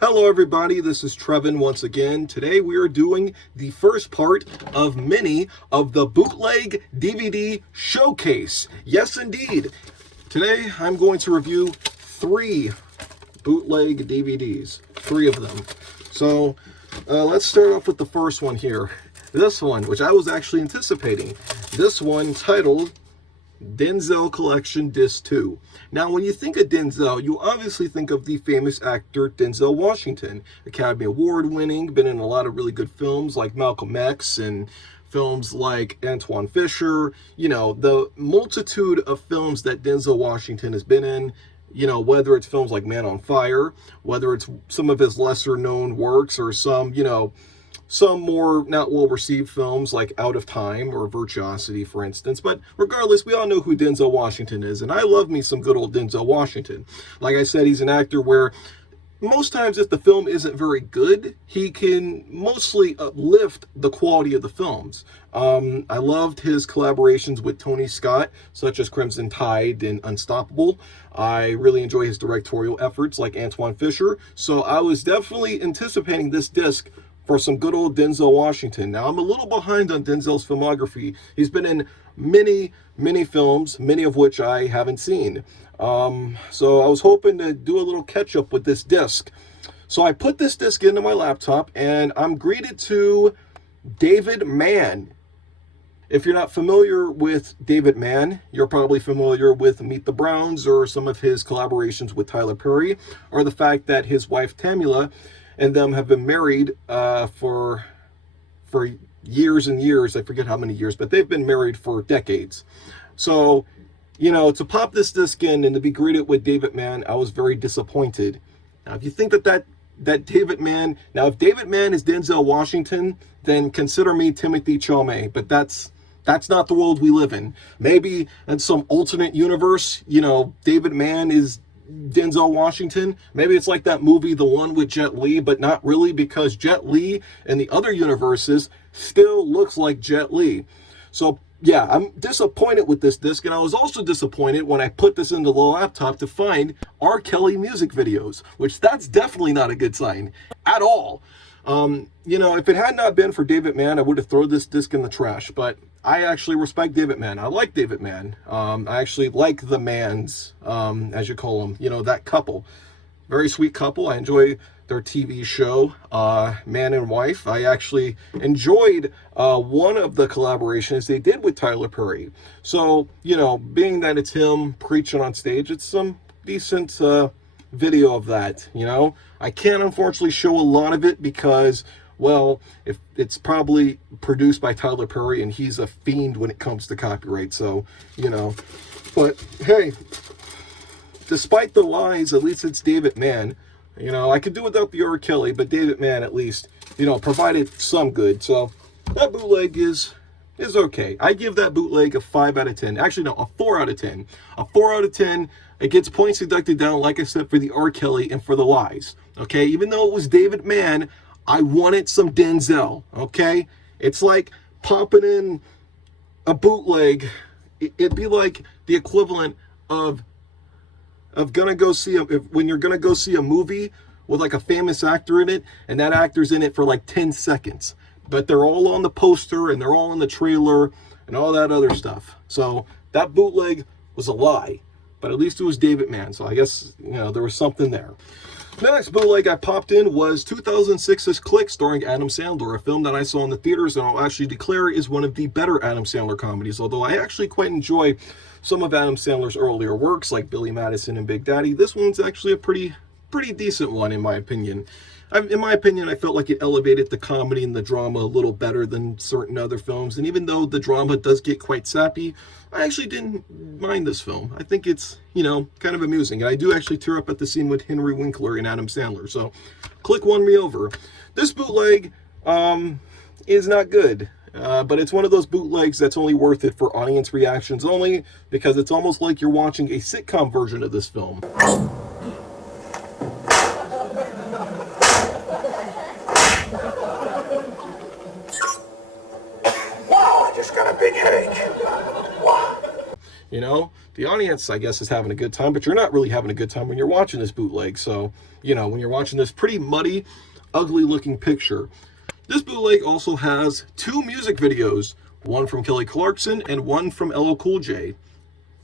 Hello everybody, this is Trevin once again. Today we are doing the first part of many of the Bootleg DVD Showcase. Yes indeed. Today I'm going to review 3 bootleg DVDs. 3 of them. So let's start off with the first one here. This one, which I was actually anticipating. This one titled Denzel Collection Disc 2. Now, when you think of Denzel, you obviously think of the famous actor Denzel Washington. Academy Award winning, been in a lot of really good films like Malcolm X and films like Antoine Fisher. You know, the multitude of films that Denzel Washington has been in. You know, whether it's films like Man on Fire, whether it's some of his lesser known works or some, some more not well-received films like Out of Time or Virtuosity, for instance. But regardless, we all know who Denzel Washington is, and I love me some good old Denzel Washington. Like I said, he's an actor where most times if the film isn't very good, he can mostly uplift the quality of the films. I loved his collaborations with Tony Scott, such as Crimson Tide and Unstoppable. I really enjoy his directorial efforts like Antoine Fisher. So I was definitely anticipating this disc for some good old Denzel Washington. Now, I'm a little behind on Denzel's filmography. He's been in many films, many of which I haven't seen. So I was hoping to do a little catch-up with this disc. So I put this disc into my laptop, and I'm greeted to David Mann. If you're not familiar with David Mann, you're probably familiar with Meet the Browns or some of his collaborations with Tyler Perry, or the fact that his wife Tamula and them have been married for years and years. I forget how many years, but they've been married for decades. So, to pop this disc in and to be greeted with David Mann, I was very disappointed. Now, if you think that David Mann, now if David Mann is Denzel Washington, then consider me Timothy Chalamet. But that's not the world we live in. Maybe in some alternate universe, David Mann is Denzel Washington. Maybe it's like that movie, the one with Jet Li, but not really, because Jet Li in the other universes still looks like Jet Li. So yeah, I'm disappointed with this disc, and I was also disappointed when I put this into the laptop to find R. Kelly music videos, which that's definitely not a good sign at all. If it had not been for David Mann, I would have thrown this disc in the trash, but I actually respect David Mann. I like David Mann. I actually like the Manns, as you call them, that couple. Very sweet couple. I enjoy their TV show, Man and Wife. I actually enjoyed one of the collaborations they did with Tyler Perry. So, being that it's him preaching on stage, it's some decent video of that, I can't unfortunately show a lot of it because, well, if it's probably produced by Tyler Perry and he's a fiend when it comes to copyright. So, but hey, despite the lies, at least it's David Mann. I could do without the R. Kelly, but David Mann at least, provided some good. So that bootleg is okay. I give that bootleg a 5 out of 10. Actually, no, a 4 out of 10. A 4 out of 10. It gets points deducted down, like I said, for the R. Kelly and for the lies. Okay, even though it was David Mann, I wanted some Denzel. Okay, it's like popping in a bootleg. It'd be like the equivalent of gonna go see when you're gonna go see a movie with like a famous actor in it, and that actor's in it for like 10 seconds, but they're all on the poster and they're all in the trailer and all that other stuff. So that bootleg was a lie, but at least it was David Mann, so I guess there was something there. The next bootleg I popped in was 2006's Click, starring Adam Sandler, a film that I saw in the theaters and I'll actually declare is one of the better Adam Sandler comedies, although I actually quite enjoy some of Adam Sandler's earlier works like Billy Madison and Big Daddy. This one's actually a pretty decent one in my opinion. In my opinion, I felt like it elevated the comedy and the drama a little better than certain other films, and even though the drama does get quite sappy, I actually didn't mind this film. I think it's, kind of amusing, and I do actually tear up at the scene with Henry Winkler and Adam Sandler, so Click won me over. This bootleg is not good, but it's one of those bootlegs that's only worth it for audience reactions only, because it's almost like you're watching a sitcom version of this film. Wow, I just got a big headache. Wow. the audience, I guess, is having a good time, but you're not really having a good time when you're watching this bootleg. So, you know, when you're watching this pretty muddy, ugly looking picture. This bootleg also has 2 music videos, one from Kelly Clarkson and one from LL Cool J.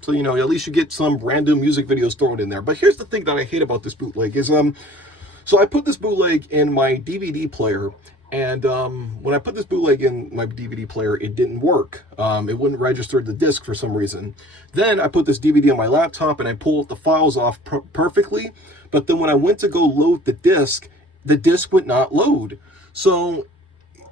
So, you know, at least you get some random music videos thrown in there. But here's the thing that I hate about this bootleg is, so I put this bootleg in my DVD player, and when I put this bootleg in my DVD player, it didn't work. It wouldn't register the disc for some reason. Then I put this DVD on my laptop and I pulled the files off perfectly, but then when I went to go load the disc would not load. So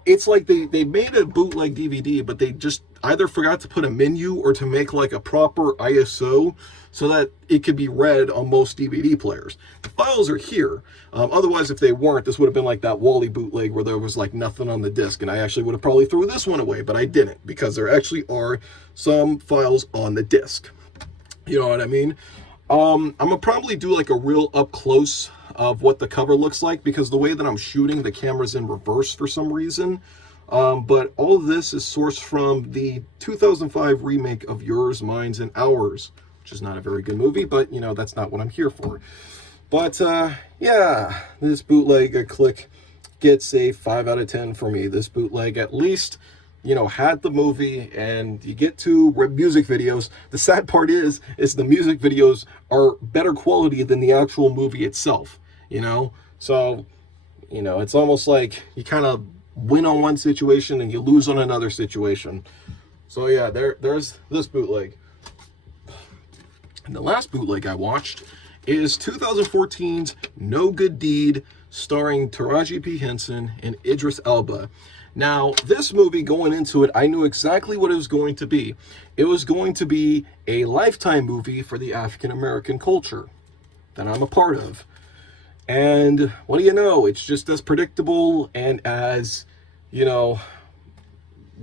it's like they made a bootleg DVD, but they just either forgot to put a menu or to make like a proper ISO so that it could be read on most DVD players. The files are here. Otherwise, if they weren't, this would have been like that Wally bootleg where there was like nothing on the disc, and I actually would have probably threw this one away, but I didn't, because there actually are some files on the disc. You know what I mean? I'm gonna probably do like a real up close of what the cover looks like, because the way that I'm shooting, the camera's in reverse for some reason. But all of this is sourced from the 2005 remake of Yours, Mine, and Ours, which is not a very good movie, but you know, that's not what I'm here for. But yeah, this bootleg click gets a 5 out of 10 for me. This bootleg at least, you know, had the movie, and you get to music videos. The sad part is the music videos are better quality than the actual movie itself, you know? So, you know, it's almost like you kind of win on one situation and you lose on another situation. So yeah, there's this bootleg. And the last bootleg I watched is 2014's No Good Deed, starring Taraji P. Henson and Idris Elba. Now, this movie, going into it, I knew exactly what it was going to be. It was going to be a Lifetime movie for the African-American culture that I'm a part of. And what do you know? It's just as predictable and as, you know,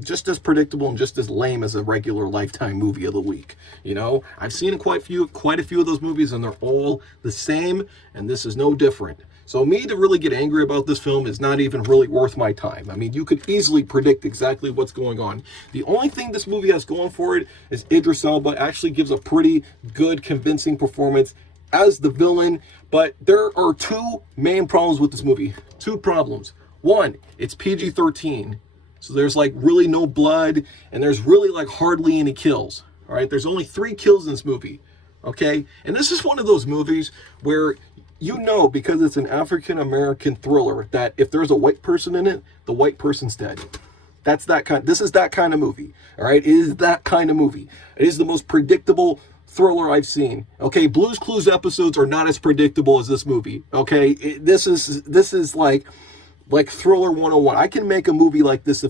just as predictable and just as lame as a regular Lifetime movie of the week. You know, I've seen quite a few of those movies, and they're all the same, and this is no different. So me to really get angry about this film is not even really worth my time. I mean, you could easily predict exactly what's going on. The only thing this movie has going for it is Idris Elba actually gives a pretty good, convincing performance as the villain. But there are 2 main problems with this movie. 2 problems. One, it's PG-13. So there's like really no blood, and there's really like hardly any kills. All right, there's only 3 kills in this movie. Okay, and this is one of those movies where, you know, because it's an African-American thriller, that if there's a white person in it, the white person's dead. This is that kind of movie. All right, it is that kind of movie. It is the most predictable thriller I've seen. Okay, Blue's Clues episodes are not as predictable as this movie. Okay, this is like Thriller 101. I can make a movie like this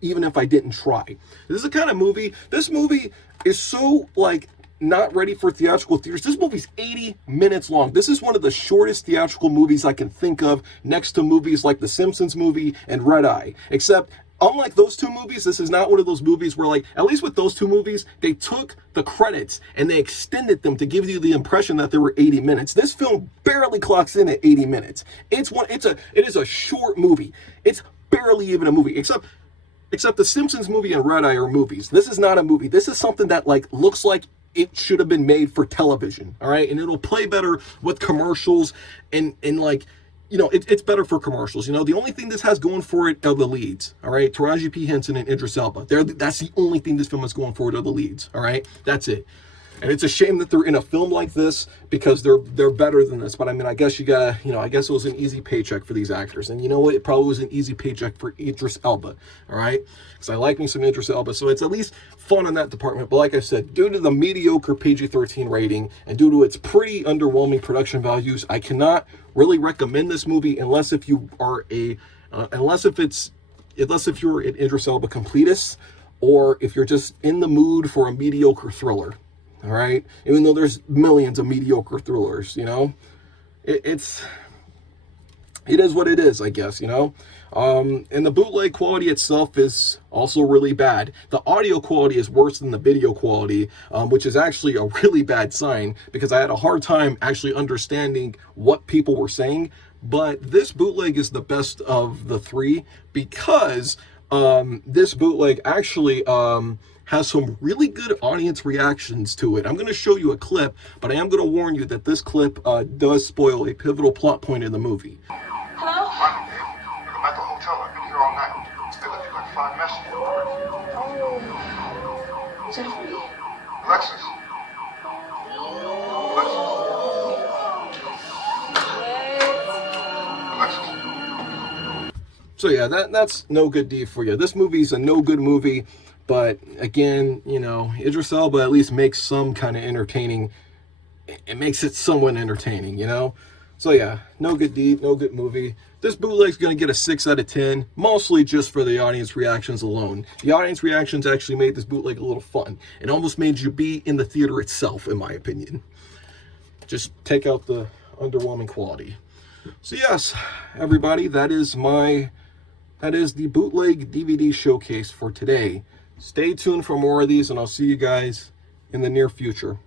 even if I didn't try. This is the kind of movie. This movie is so like not ready for theatrical theaters. This movie's 80 minutes long. This is one of the shortest theatrical movies I can think of, next to movies like The Simpsons movie and Red Eye. Except, unlike those 2 movies, this is not one of those movies where, like, at least with those 2 movies, they took the credits and they extended them to give you the impression that there were 80 minutes. This film barely clocks in at 80 minutes. It is a short movie. It's barely even a movie, except The Simpsons movie and Red Eye are movies. This is not a movie. This is something that, like, looks like it should have been made for television, all right? And it'll play better with commercials and like, you know, it's better for commercials. You know, the only thing this has going for it are the leads, all right? Taraji P. Henson and Idris Elba. That's the only thing this film is going for, are the leads, all right? That's it. And it's a shame that they're in a film like this, because they're better than this. But I mean, I guess you gotta, you know, I guess it was an easy paycheck for these actors. And you know what? It probably was an easy paycheck for Idris Elba, all right? Because I like me some Idris Elba, so it's at least fun in that department. But like I said, due to the mediocre PG-13 rating and due to its pretty underwhelming production values, I cannot really recommend this movie unless if you are unless if you're an Idris Elba completist, or if you're just in the mood for a mediocre thriller. All right, even though there's millions of mediocre thrillers, you know, it is what it is, I guess, you know. And the bootleg quality itself is also really bad. The audio quality is worse than the video quality, which is actually a really bad sign, because I had a hard time actually understanding what people were saying. But this bootleg is the best of the 3 because this bootleg actually has some really good audience reactions to it. I'm going to show you a clip, but I am going to warn you that this clip does spoil a pivotal plot point in the movie. Hello? I'm at the hotel. I've been here all night. They left you like 5 messages. Oh. Jeffrey. Alexis. Alexis. So yeah, that's no good deed for you. This movie's a no good movie, but again, you know, Idris Elba at least makes some kind of entertaining. It makes it somewhat entertaining, you know? So yeah, no good deed, no good movie. This bootleg's gonna get a 6 out of 10, mostly just for the audience reactions alone. The audience reactions actually made this bootleg a little fun. It almost made you be in the theater itself, in my opinion. Just take out the underwhelming quality. So yes, everybody, that is the bootleg DVD showcase for today. Stay tuned for more of these, and I'll see you guys in the near future.